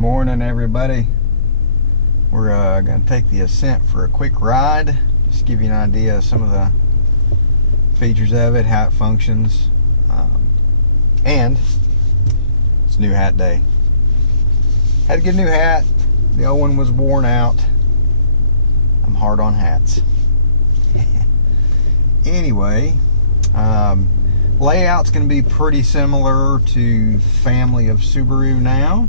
Morning, everybody. We're going to take the Ascent for a quick ride. Just give you an idea of some of the features of it, how it functions, and it's new hat day. Had to get a new hat. The old one was worn out. I'm hard on hats. Anyway, layout's going to be pretty similar to family of Subaru now.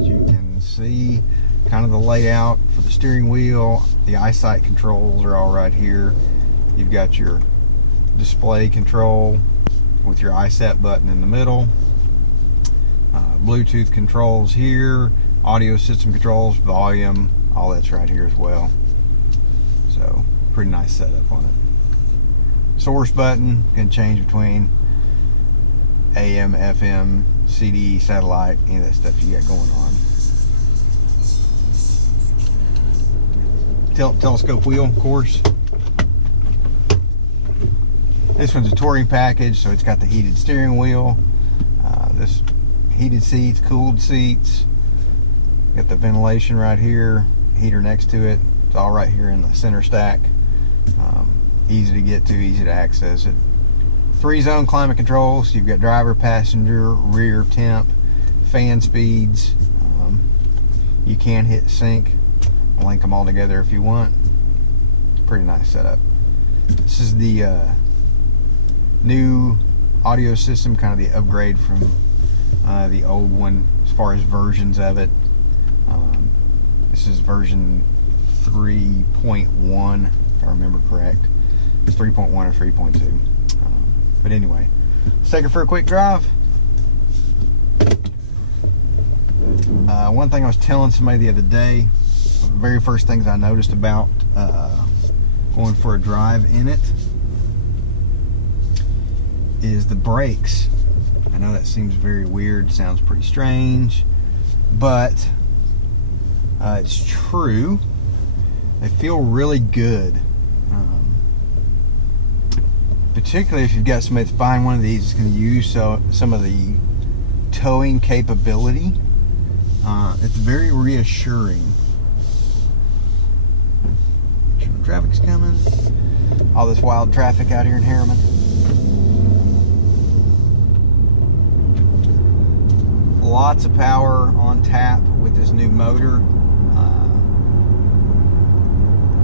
As you can see, kind of the layout for the steering wheel. The eyesight controls are all right here. You've got your display control with your iSet button in the middle. Bluetooth controls here. Audio system controls, volume, all that's right here as well. So, pretty nice setup on it. Source button can change between AM, FM, CD, satellite, any of that stuff you got going on. Telescope wheel, of course. This one's a touring package, so it's got the heated steering wheel, this heated seats, cooled seats. Got the ventilation right here, heater next to it. It's all right here in the center stack. Easy to get to, easy to access it. 3-zone climate controls. You've got driver, passenger, rear temp, fan speeds. You can hit sync. I'll link them all together if you want. Pretty nice setup. This is the new audio system, kind of the upgrade from the old one as far as versions of it. This is version 3.1, if I remember correct. It's 3.1 or 3.2. But anyway, let's take it for a quick drive. One thing I was telling somebody the other day, the very first things I noticed about going for a drive in it is the brakes. I know that seems very weird, sounds pretty strange, but it's true. They feel really good. Particularly if you've got somebody that's buying one of these that's going to use some of the towing capability. It's very reassuring. Sure the traffic's coming. All this wild traffic out here in Harriman. Lots of power on tap with this new motor.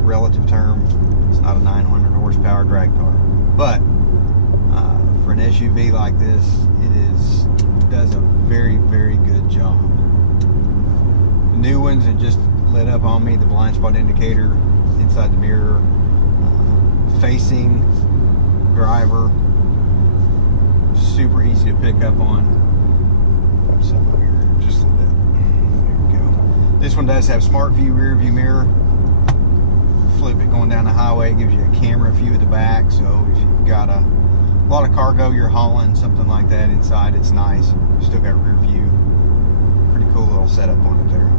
Relative term, it's not a 900 horsepower drag car, but for an SUV like this, it does a very, very good job. The new ones, it just lit up on me, the blind spot indicator inside the mirror, facing driver, super easy to pick up on. Somewhere here, just a little bit. There we go. This one does have smart view rear view mirror. Flip it going down the highway, it gives you a camera view at the back, so if you've got a lot of cargo you're hauling, something like that inside, it's nice. Still got rear view. Pretty cool little setup on it there.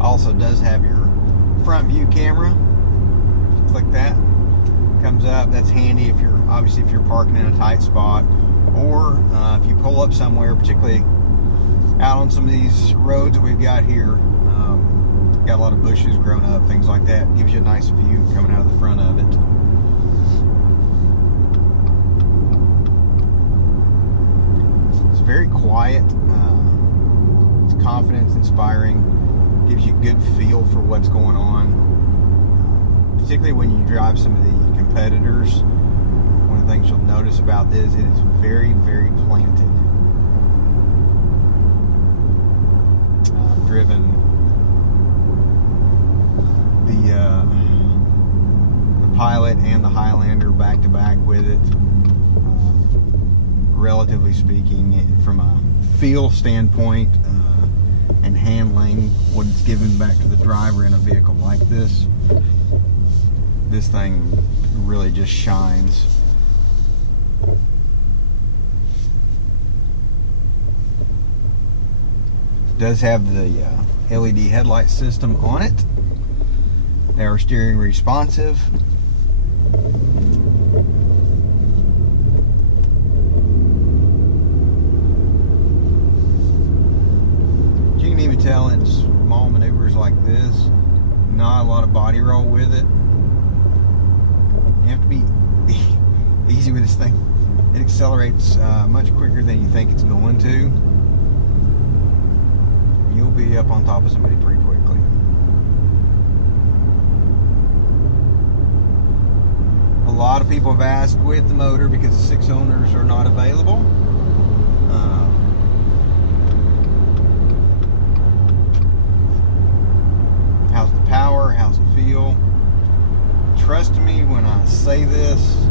Also does have your front view camera. Click that, comes up. That's handy if you're parking in a tight spot, or if you pull up somewhere, particularly out on some of these roads that we've got here. Got a lot of bushes grown up, things like that. Gives you a nice view coming out of the front of it. It's very quiet. It's confidence inspiring. Gives you a good feel for what's going on. Particularly when you drive some of the competitors. One of the things you'll notice about this, it is very, very planted. Driven the Pilot and the Highlander back to back with it. Relatively speaking, from a feel standpoint and handling, what it's given back to the driver in a vehicle like this thing really just shines. It does have the LED headlight system on it. They are steering responsive. small maneuvers like this. Not a lot of body roll with it. You have to be easy with this thing. It accelerates much quicker than you think it's going to. You'll be up on top of somebody pretty quickly. A lot of people have asked with the motor because the 6 owners are not available. How's the power? How's it feel? Trust me when I say this,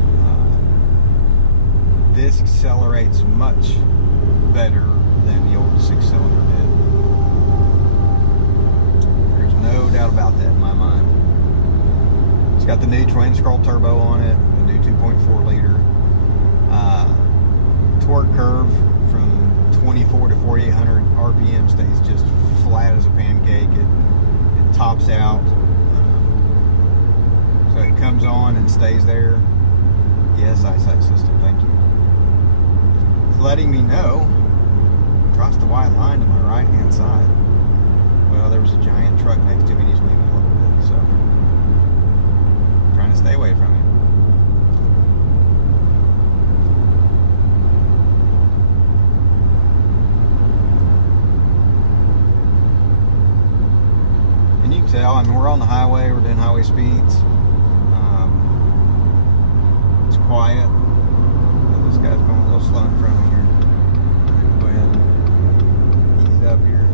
this accelerates much better than the old 6-cylinder did. There's no doubt about that in my mind. It's got the new twin scroll turbo on it, the new 2.4 liter. Torque curve from 24 to 4800 RPM stays just flat as a pancake. It tops out. So it comes on and stays there. Yes, eyesight system, thank you. It's letting me know, across the white line to my right hand side. Well, there was a giant truck next to me and he's waving a little bit, so I'm trying to stay away from him. And you can tell, I mean, we're on the highway, we're doing highway speeds. It's quiet. This guy's going a little slow in front of me here. Go ahead and ease up here.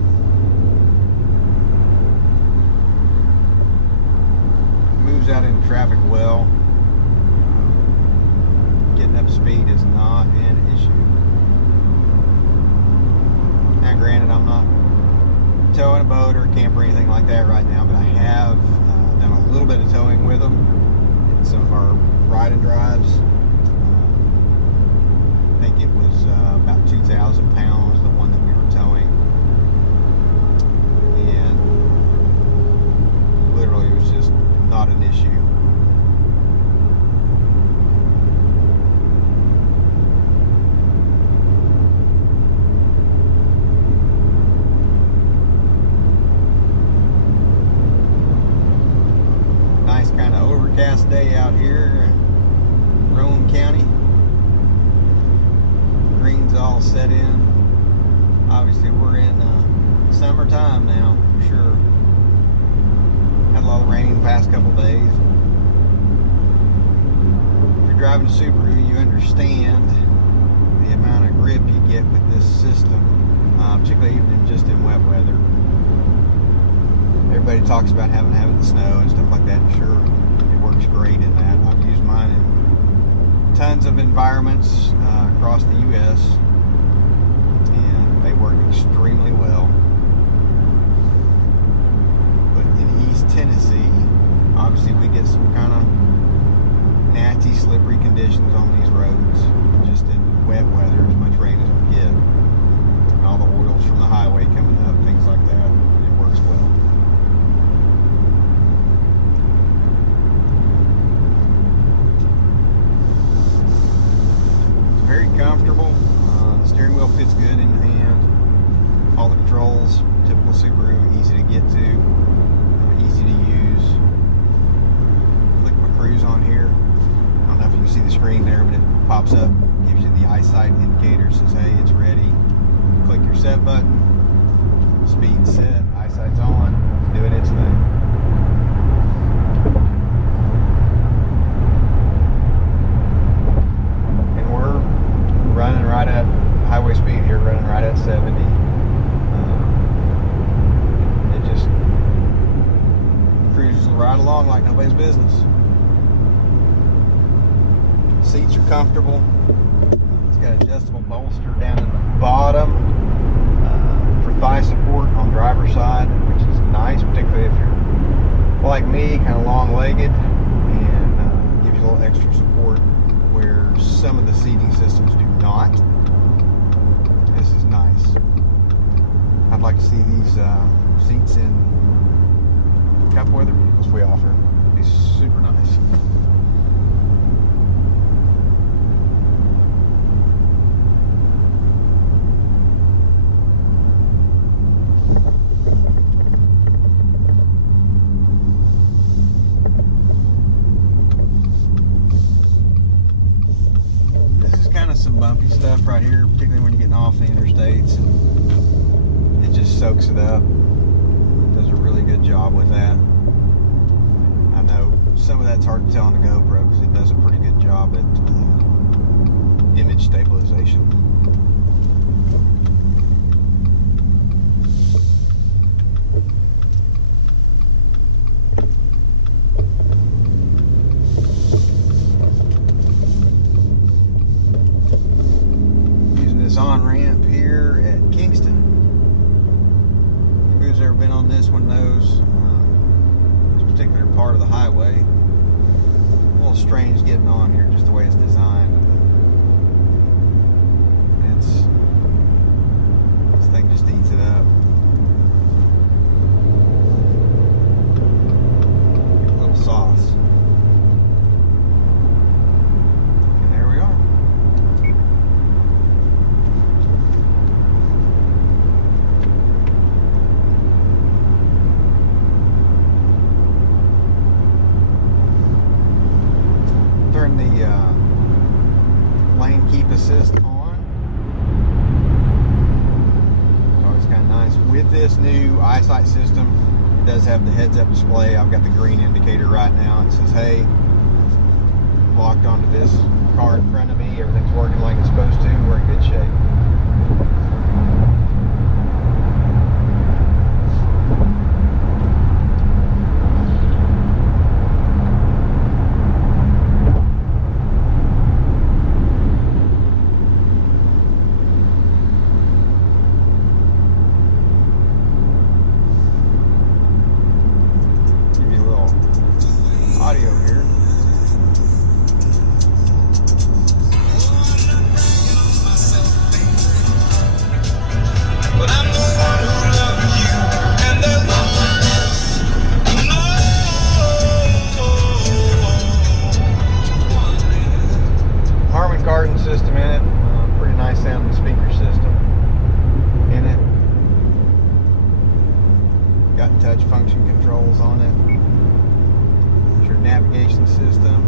Moves out into traffic well. Getting up to speed is not an issue. Now granted, I'm not towing a boat or a camper or anything like that right now, but I have done a little bit of towing with them in some of our ride and drives. I think it was about 2,000 pounds, the one that we were towing, and literally it was just not an issue. Nice kind of overcast day out here in Rowan County. Green's all set in. Obviously we're in summertime now, for sure. Had a lot of rain the past couple days. If you're driving a Subaru, you understand the amount of grip you get with this system, particularly even just in wet weather. Everybody talks about having the snow and stuff like that, and sure, it works great in that. I've used mine in tons of environments across the U.S. and they work extremely well. But in East Tennessee, obviously we get some kind of nasty, slippery conditions on these roads, just in wet weather, as much rain as we get. And all the oils from the highway coming up, things like that, it works well. Very comfortable. The steering wheel fits good in the hand. All the controls, typical Subaru, easy to get to, easy to use. Click my cruise on here. I don't know if you can see the screen there, but it pops up, gives you the eyesight indicator, says, hey, it's ready. Click your set button, speed set, eyesight's on, it's doing its thing. Running right at highway speed here, running right at 70. It just cruises right along like nobody's business. Seats are comfortable. It's got adjustable bolster down in the bottom for thigh support on the driver's side, which is nice, particularly if you're like me, kind of long-legged, and gives you a little extra support where some of the seating systems do not. This is nice. I'd like to see these seats in a couple other vehicles we offer. It'd be super nice. kind of some bumpy stuff right here, particularly when you're getting off the interstates, and it just soaks it up. Does a really good job with that. I know some of that's hard to tell on the GoPro because it does a pretty good job at image stabilization. On-ramp here at Kingston. Anybody who's ever been on this one knows this particular part of the highway. A little strange getting on here, just the way it's designed. This thing just eats it up. A little sauce. And there we are. Turn the lane keep assist on. It's always kind of nice. With this new eyesight system, it does have the heads-up display. I've got the green indicator right now. It says, hey, locked onto this car in front of me. Everything's working like it's supposed to. We're in good shape. Audio here. Harman Kardon system in it. Pretty nice sounding speaker system in it. Got touch function controls on it. Your navigation system.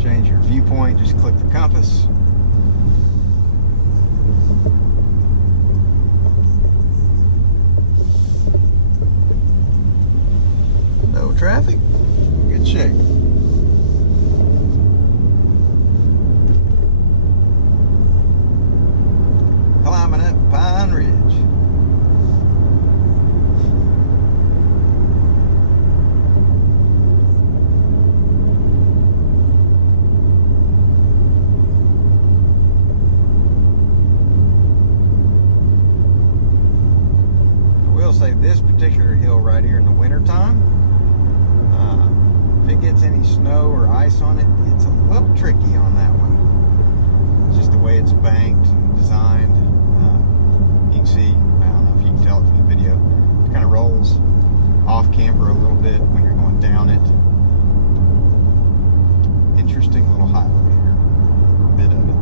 Change your viewpoint, just click the compass. No traffic, good shape. Climbing up Pine Ridge. I will say this particular hill right here in the wintertime, if it gets any snow or ice on it, it's a little tricky on that one. It's just the way it's banked and designed. You can see, I don't know if you can tell it from the video, it kind of rolls off camber a little bit when you're going down it. Interesting little highway here, a bit of it.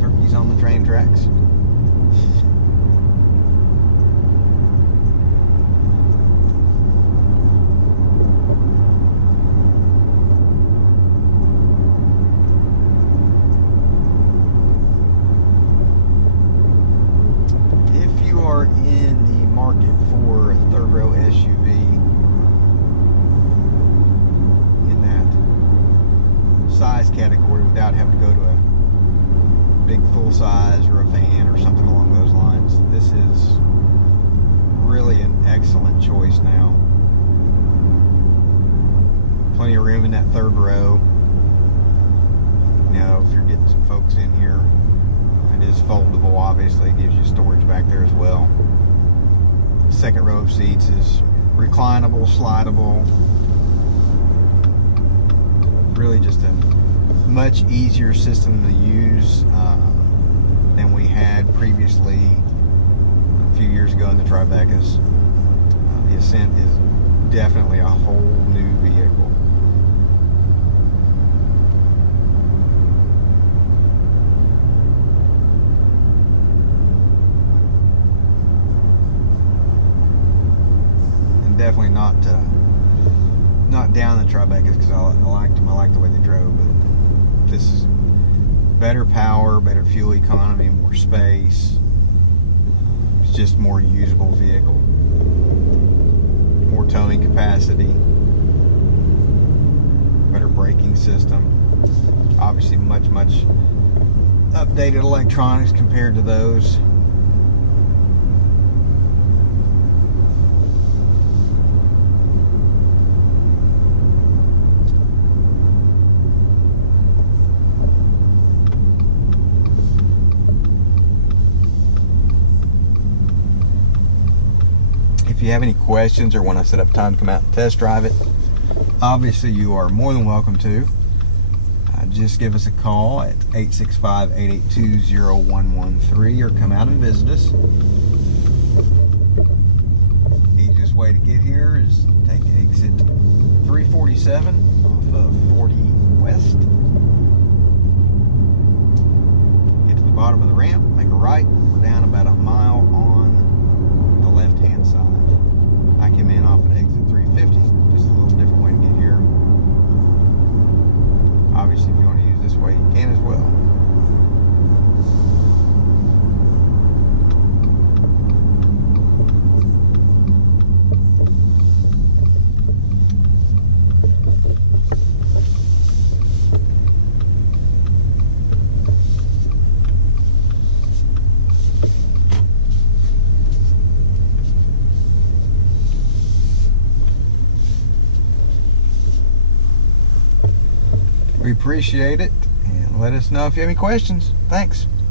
Turkeys on the train tracks. In the market for a third row SUV in that size category without having to go to a big full size or a van or something along those lines, this is really an excellent choice now. Plenty of room in that third row. You know, if you're getting some folks in here, it is foldable, obviously. It gives you storage back there as well. The second row of seats is reclinable, slidable. Really just a much easier system to use than we had previously few years ago in the Tribecas. The Ascent is definitely a whole new vehicle. And definitely not down the Tribecas, because I liked them. I liked the way they drove, but this is better power, better fuel economy, more space. It's just a more usable vehicle. More towing capacity. Better braking system. Obviously much updated electronics compared to those. If you have any questions or want to set up time to come out and test drive it, obviously you are more than welcome to. Just give us a call at 865-882-0113 or come out and visit us. Easiest way to get here is take exit 347 off of 40 West. Get to the bottom of the ramp, make a right. We're down about a mile on the left-hand side. I came in off at exit 350, just a little different way to get here. Obviously, if you want to use this way, you can as well. We appreciate it, and let us know if you have any questions. Thanks.